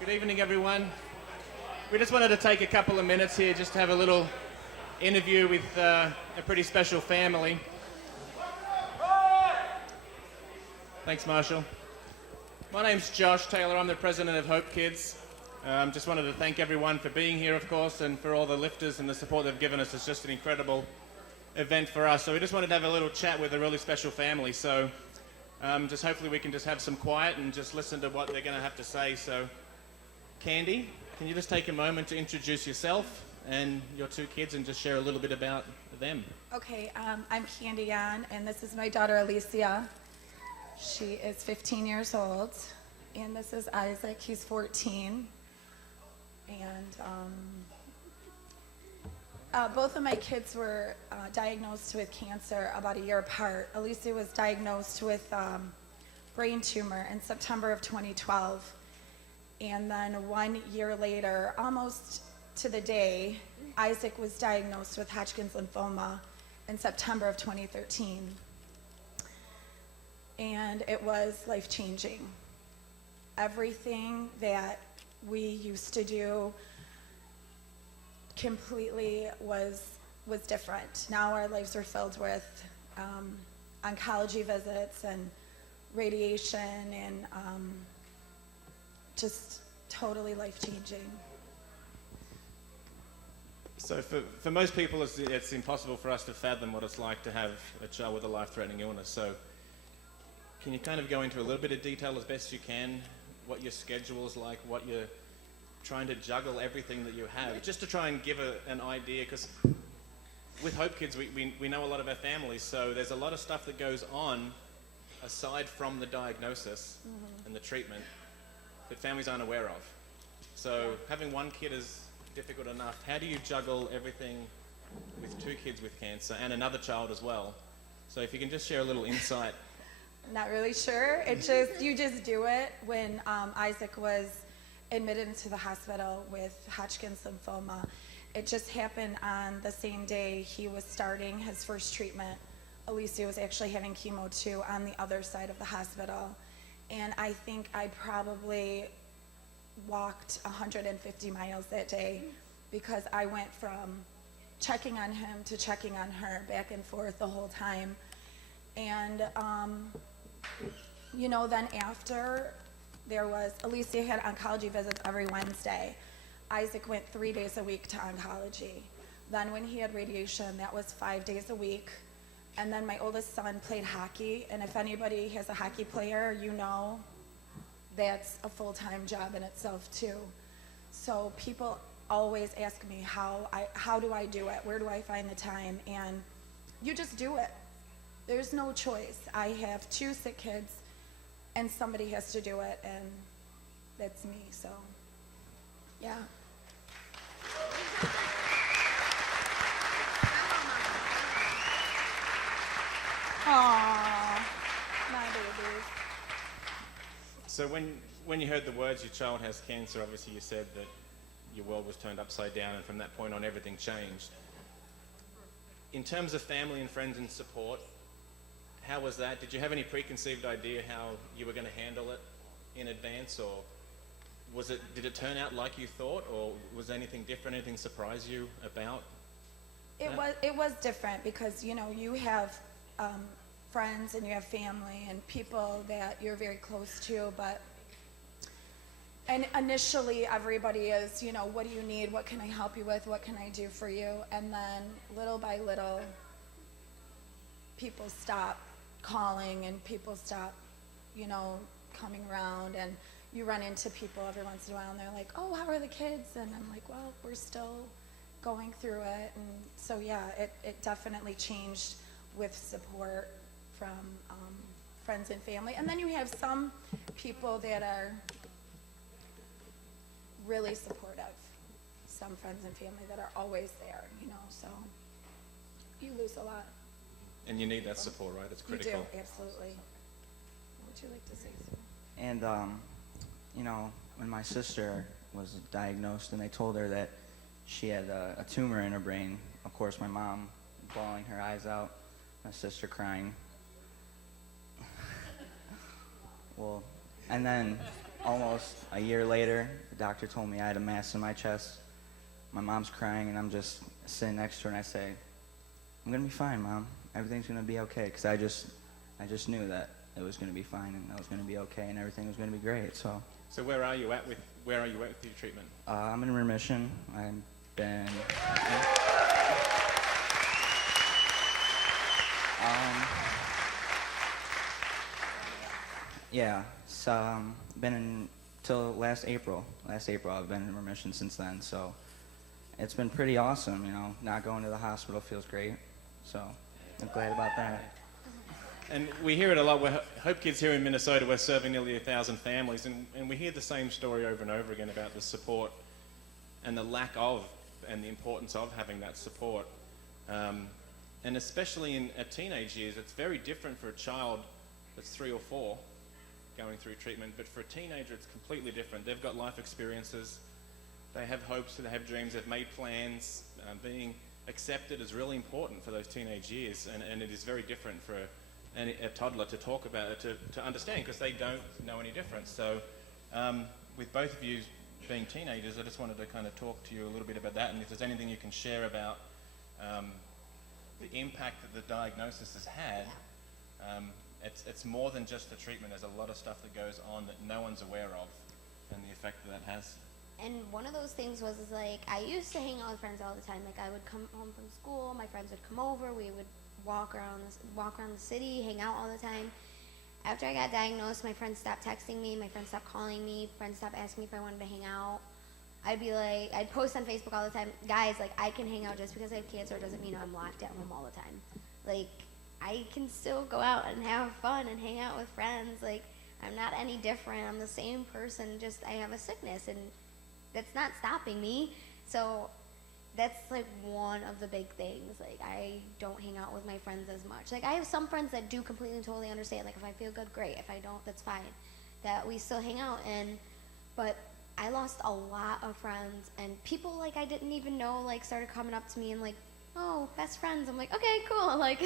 Good evening, everyone. We just wanted to take a couple of minutes here just to have a little interview with a pretty special family. Thanks, Marshall. My name's Josh Taylor. I'm the president of HopeKids. Just wanted to thank everyone for being here, of course, and for all the lifters and the support they've given us. It's just an incredible event for us. So we just wanted to have a little chat with a really special family. So just hopefully we can just have some quiet and just listen to what they're going to have to say. So, Candie, can you just take a moment to introduce yourself and your two kids and just share a little bit about them? Okay, I'm Candie, and this is my daughter Alicia. She is 15 years old, and this is Isaac. He's 14, and both of my kids were diagnosed with cancer about a year apart. Alicia was diagnosed with brain tumor in September of 2012, and then 1 year later, almost to the day, Isaac was diagnosed with Hodgkin's lymphoma in September of 2013. And it was life-changing. Everything that we used to do completely was different. Now our lives are filled with oncology visits and radiation and just totally life-changing. So for most people, it's impossible for us to fathom what it's like to have a child with a life-threatening illness. So can you kind of go into a little bit of detail as best you can, what your schedule is like, what you're trying to juggle everything that you have, just to try and give an idea, because with HopeKids, we know a lot of our families, so there's a lot of stuff that goes on aside from the diagnosis and the treatment that families aren't aware of. So having one kid is difficult enough. How do you juggle everything with two kids with cancer and another child as well? So if you can just share a little insight. Not really sure. You just do it. When Isaac was admitted into the hospital with Hodgkin's lymphoma, it just happened on the same day he was starting his first treatment. Alicia was actually having chemo too on the other side of the hospital. And I think I probably walked 150 miles that day because I went from checking on him to checking on her back and forth the whole time. And then after, Alicia had oncology visits every Wednesday. Isaac went 3 days a week to oncology. Then when he had radiation, that was 5 days a week. And then my oldest son played hockey, and if anybody has a hockey player, that's a full-time job in itself too. So people always ask me, how do I do it? Where do I find the time? And you just do it. There's no choice. I have 2 sick kids, and somebody has to do it, and that's me, so, yeah. Aww, my babies. So when you heard the words, your child has cancer, obviously you said that your world was turned upside down, and from that point on, everything changed. In terms of family and friends and support, how was that? Did you have any preconceived idea how you were going to handle it in advance, or did it turn out like you thought, or was anything different, anything surprise you about that? It was different because, you have friends and you have family and people that you're very close to, and initially everybody is, what do you need? What can I help you with? What can I do for you? And then little by little, people stop calling and people stop, coming around, and you run into people every once in a while and they're like, oh, how are the kids? And I'm like, well, we're still going through it. And so, yeah, it definitely changed with support from friends and family. And then you have some people that are really supportive, some friends and family that are always there, so you lose a lot. And you need that support, right? It's critical. You do, absolutely. What would you like to say, sir? And, when my sister was diagnosed and they told her that she had a tumor in her brain, of course, my mom bawling her eyes out, my sister crying. Well, and then almost a year later, the doctor told me I had a mass in my chest. My mom's crying, and I'm just sitting next to her, and I say, I'm going to be fine, Mom. Everything's going to be okay, because I just knew that it was going to be fine, and I was going to be okay, and everything was going to be great. So where are you at with your treatment? I'm in remission. I've been... Yeah, so been in till last April. Last April, I've been in remission since then. So it's been pretty awesome. You know, not going to the hospital feels great. So I'm glad about that. And we hear it a lot. We're HopeKids here in Minnesota. We're serving nearly 1,000 families, and we hear the same story over and over again about the support and the lack of, and the importance of having that support. And especially at teenage years, it's very different for a child that's 3 or 4 going through treatment, but for a teenager, it's completely different. They've got life experiences, they have hopes, they have dreams, they've made plans. Being accepted is really important for those teenage years, and it is very different for a toddler to talk about it, to understand, because they don't know any different. So with both of you being teenagers, I just wanted to kind of talk to you a little bit about that, and if there's anything you can share about the impact that the diagnosis has had. It's more than just the treatment. There's a lot of stuff that goes on that no one's aware of, and the effect that has. And one of those things was like, I used to hang out with friends all the time. Like, I would come home from school, my friends would come over, we would walk around the city, hang out all the time. After I got diagnosed, my friends stopped texting me, my friends stopped calling me, friends stopped asking me if I wanted to hang out. I'd post on Facebook all the time, guys, like, I can hang out just because I have cancer doesn't mean I'm locked at home all the time. Like, I can still go out and have fun and hang out with friends. Like, I'm not any different. I'm the same person, just I have a sickness, and that's not stopping me. So that's, like, one of the big things. Like, I don't hang out with my friends as much. Like, I have some friends that do completely and totally understand. Like, if I feel good, great. If I don't, that's fine. That we still hang out, but I lost a lot of friends, and people, like, I didn't even know, like, started coming up to me and, like, oh, best friends. I'm like, okay, cool. Like,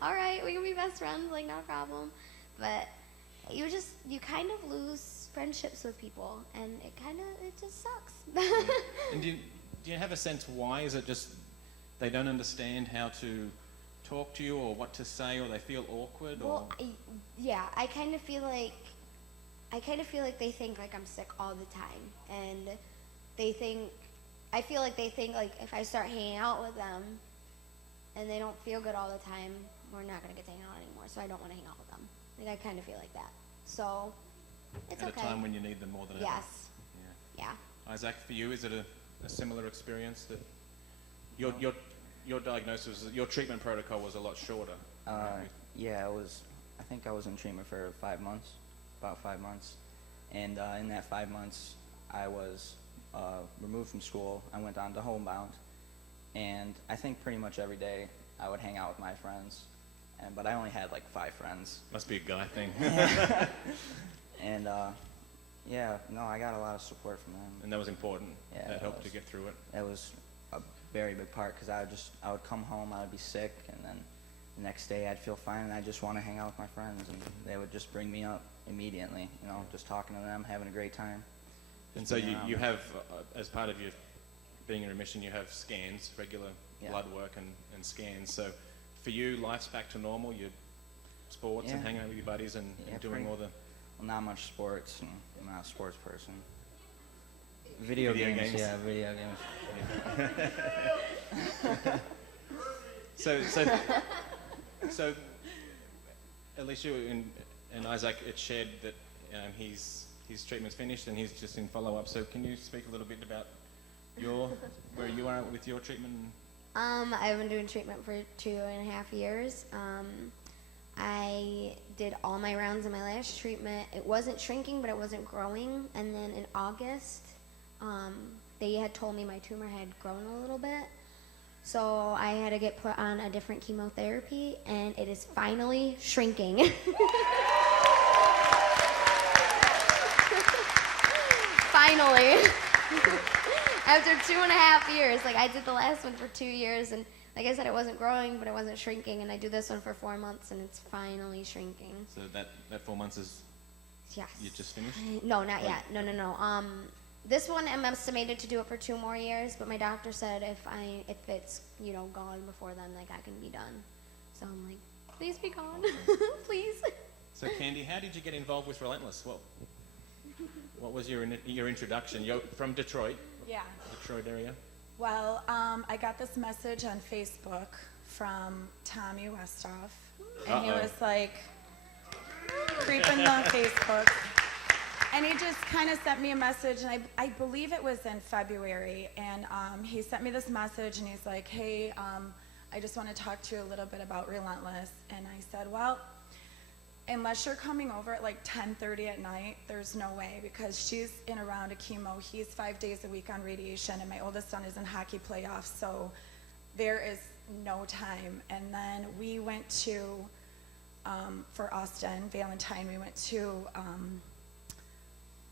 all right, we can be best friends. Like, no problem. But you kind of lose friendships with people, and it just sucks. And do you have a sense why? Is it just they don't understand how to talk to you, or what to say, or they feel awkward? Well, I kind of feel like they think like I'm sick all the time, and I feel like they think like if I start hanging out with them and they don't feel good all the time, we're not gonna get to hang out anymore. So I don't want to hang out with them. Like, I kind of feel like that. So it's at okay. a time when you need them more than ever. Yes. Yeah. Isaac, for you, is it a similar experience that your diagnosis, your treatment protocol was a lot shorter? Yeah, it was. I think I was in treatment for 5 months, about 5 months, and in that 5 months, I was removed from school. I went on to homebound, and I think pretty much every day I would hang out with my friends, but I only had like 5 friends. Must be a guy thing. And I got a lot of support from them. And that was important. Yeah, that helped to get through it. That was a very big part, because I would come home, I would be sick, and then the next day I'd feel fine, and I'd just want to hang out with my friends, and they would just bring me up immediately, just talking to them, having a great time. And so you have, as part of your being in remission, you have scans, regular blood work and scans. So for you, life's back to normal, your sports and hanging out with your buddies and doing all the... Well, not much sports, and I'm not a sports person. Video games. Yeah, video games. So Alicia and Isaac had shared that his treatment's finished and he's just in follow-up. So can you speak a little bit about where you are with your treatment? I've been doing treatment for 2.5 years. I did all my rounds in my last treatment. It wasn't shrinking, but it wasn't growing. And then in August, they had told me my tumor had grown a little bit. So I had to get put on a different chemotherapy, and it is finally shrinking. Finally. After 2.5 years. Like, I did the last one for 2 years, and like I said, it wasn't growing, but it wasn't shrinking, and I do this one for 4 months, and it's finally shrinking. So that 4 months is Yes. You just finished? No, not yet. No. This one I'm estimated to do it for 2 more years, but my doctor said if it's gone before then, like I can be done. So I'm like, please be gone, please. So Candie, how did you get involved with Relentless? What was your introduction? You're from Detroit, Yeah. Detroit area. Well, I got this message on Facebook from Tommy Westoff, and he Uh-oh. was like creeping the Facebook, and he just kind of sent me a message, and I believe it was in February, and he sent me this message, and he's like, hey, I just want to talk to you a little bit about Relentless, and I said, well, unless you're coming over at like 10:30 at night, there's no way, because she's in a round of chemo. He's 5 days a week on radiation, and my oldest son is in hockey playoffs, so there is no time. And then we went to, for Austin, Valentine, we went to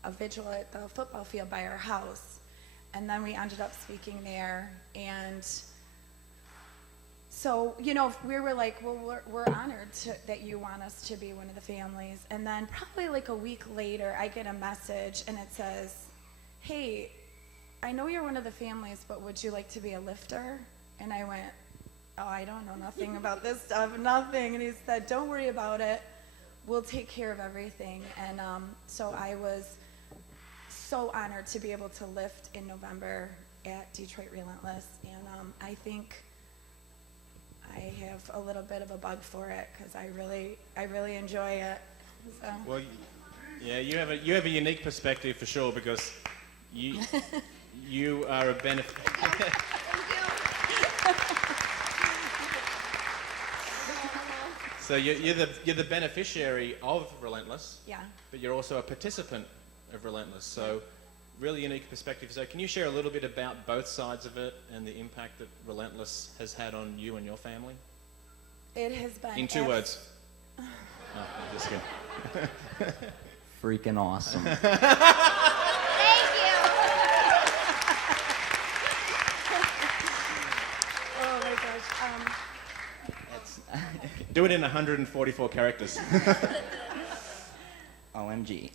a vigil at the football field by our house, and then we ended up speaking there, and so, we were like, well, we're honored that you want us to be one of the families. And then probably like a week later, I get a message, and it says, hey, I know you're one of the families, but would you like to be a lifter? And I went, oh, I don't know nothing about this stuff, nothing. And he said, don't worry about it. We'll take care of everything. And so I was so honored to be able to lift in November at Detroit Relentless. And I think I have a little bit of a bug for it, because I really enjoy it. So. Well, yeah, you have a unique perspective for sure, because you are a benefit. So you're the beneficiary of Relentless. Yeah. But you're also a participant of Relentless. So really unique perspective. So can you share a little bit about both sides of it and the impact that Relentless has had on you and your family? It has been. In 2 words. Oh, I'm just kidding. Freaking awesome. Thank you. Oh my gosh. Do it in 144 characters. OMG.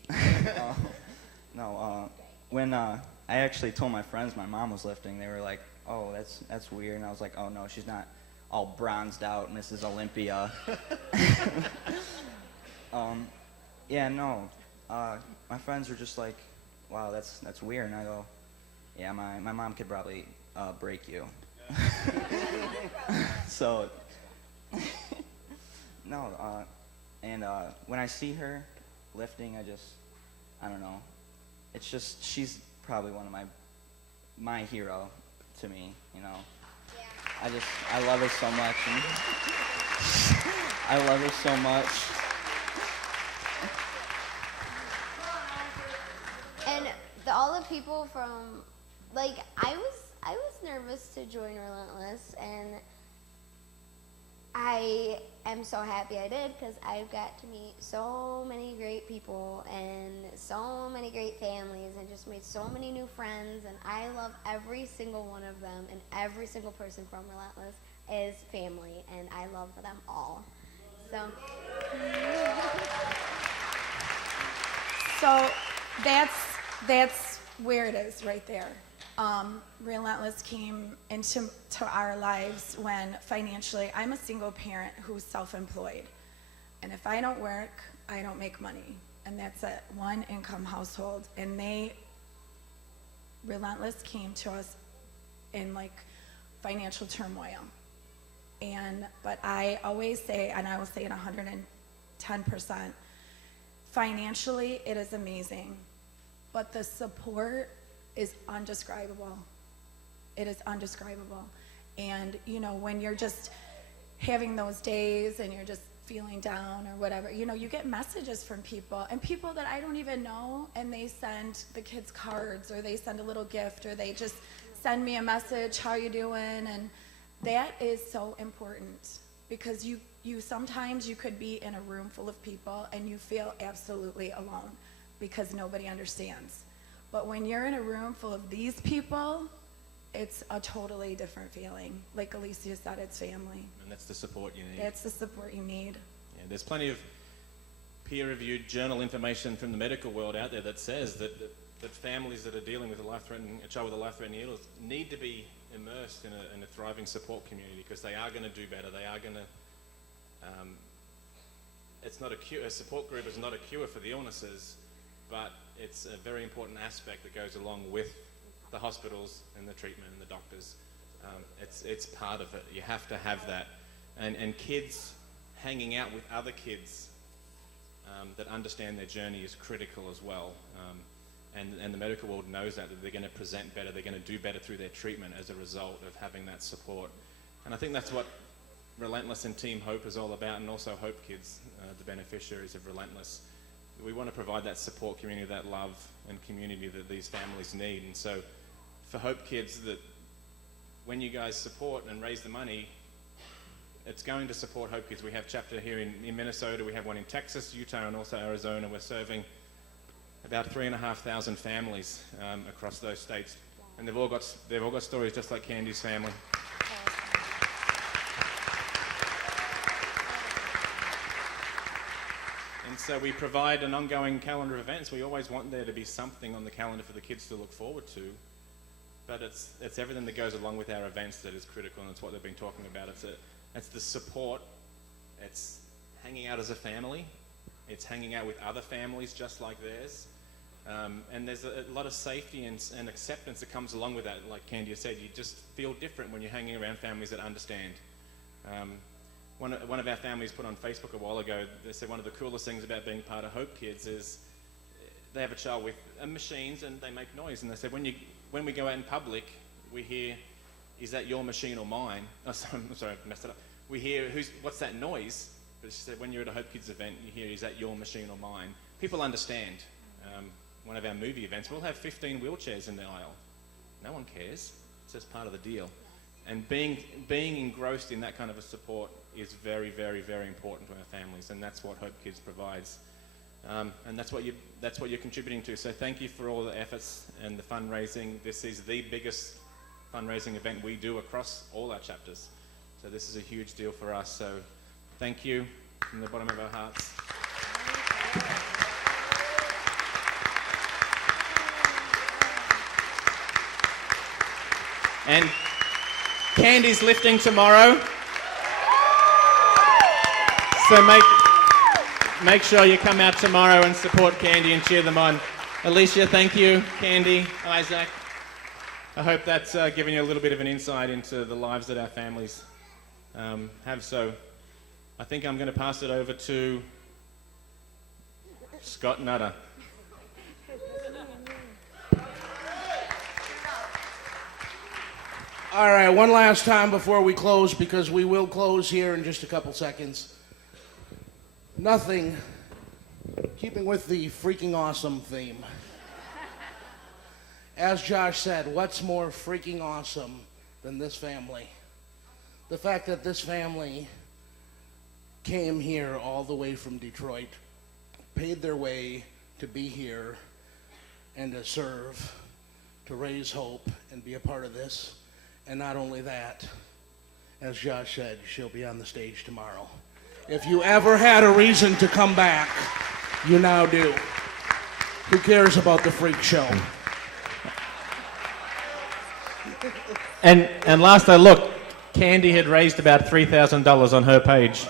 No, when I actually told my friends my mom was lifting, they were like, oh, that's weird. And I was like, oh, no, she's not all bronzed out, Mrs. Olympia. Yeah, no. My friends were just like, wow, that's weird. And I go, yeah, my mom could probably break you. So, no, and when I see her lifting, I don't know. It's just, she's probably one of my hero to me, Yeah. I love her so much. And I love her so much. And all the people from, like, I was nervous to join Relentless, and I am so happy I did, because I've got to meet so many great people and so many great families, and just made so many new friends, and I love every single one of them, and every single person from Relentless is family, and I love them all. So that's where it is right there. Relentless came into our lives when financially, I'm a single parent who's self-employed. And if I don't work, I don't make money. And that's a one income household. And Relentless came to us in like financial turmoil. But I always say, and I will say it 110%, financially it is amazing. But the support is undescribable. It is undescribable. And, when you're just having those days and you're just feeling down or whatever, you get messages from people, and people that I don't even know, and they send the kids cards, or they send a little gift, or they just send me a message, how you doing? And that is so important, because you sometimes you could be in a room full of people and you feel absolutely alone because nobody understands. But when you're in a room full of these people, it's a totally different feeling. Like Alicia said, it's family. And that's the support you need. That's the support you need. Yeah, there's plenty of peer-reviewed journal information from the medical world out there that says that families that are dealing with a child with a life-threatening illness need to be immersed in a thriving support community, because they are going to do better. They are going to. It's not a cure. A support group is not a cure for the illnesses, but it's a very important aspect that goes along with the hospitals and the treatment and the doctors. It's part of it. You have to have that, and kids hanging out with other kids that understand their journey is critical as well. And the medical world knows that they're going to present better, they're going to do better through their treatment as a result of having that support. And I think that's what Relentless and Team Hope is all about, and also HopeKids, the beneficiaries of Relentless. We want to provide that support community, that love and community that these families need. And so for HopeKids, that when you guys support and raise the money, it's going to support HopeKids. We have a chapter here in Minnesota, we have one in Texas, Utah, and also Arizona. We're serving about 3,500 families across those states, and they've all got stories just like Candie's family. And so we provide an ongoing calendar of events. We always want there to be something on the calendar for the kids to look forward to, but it's everything that goes along with our events that is critical, and it's what they've been talking about. It's the support. It's hanging out as a family. It's hanging out with other families just like theirs. And there's a lot of safety and acceptance that comes along with that. Like Candie said, you just feel different when you're hanging around families that understand. One of our families put on Facebook a while ago, they said one of the coolest things about being part of HopeKids is they have a child with machines and they make noise. And they said, when we go out in public, we hear, is that your machine or mine? Oh, sorry, I messed it up. We hear, what's that noise? But she said, when you're at a HopeKids event, you hear, is that your machine or mine? People understand. One of our movie events, we'll have 15 wheelchairs in the aisle. No one cares. It's just part of the deal. And being engrossed in that kind of a support is very, very, very important to our families, and that's what HopeKids provides. And that's what you're contributing to. So thank you for all the efforts and the fundraising. This is the biggest fundraising event we do across all our chapters. So this is a huge deal for us. So thank you from the bottom of our hearts. And Candie's lifting tomorrow. So make sure you come out tomorrow and support Candie and cheer them on. Alicia, thank you. Candie, Isaac. I hope that's given you a little bit of an insight into the lives that our families have. So I think I'm going to pass it over to Scott Nutter. All right, one last time before we close, because we will close here in just a couple seconds. Nothing, keeping with the freaking awesome theme. As Josh said, what's more freaking awesome than this family? The fact that this family came here all the way from Detroit, paid their way to be here and to serve, to raise hope and be a part of this. And not only that, as Josh said, she'll be on the stage tomorrow. If you ever had a reason to come back, you now do. Who cares about the freak show? And last I looked, Candie had raised about $3,000 on her page.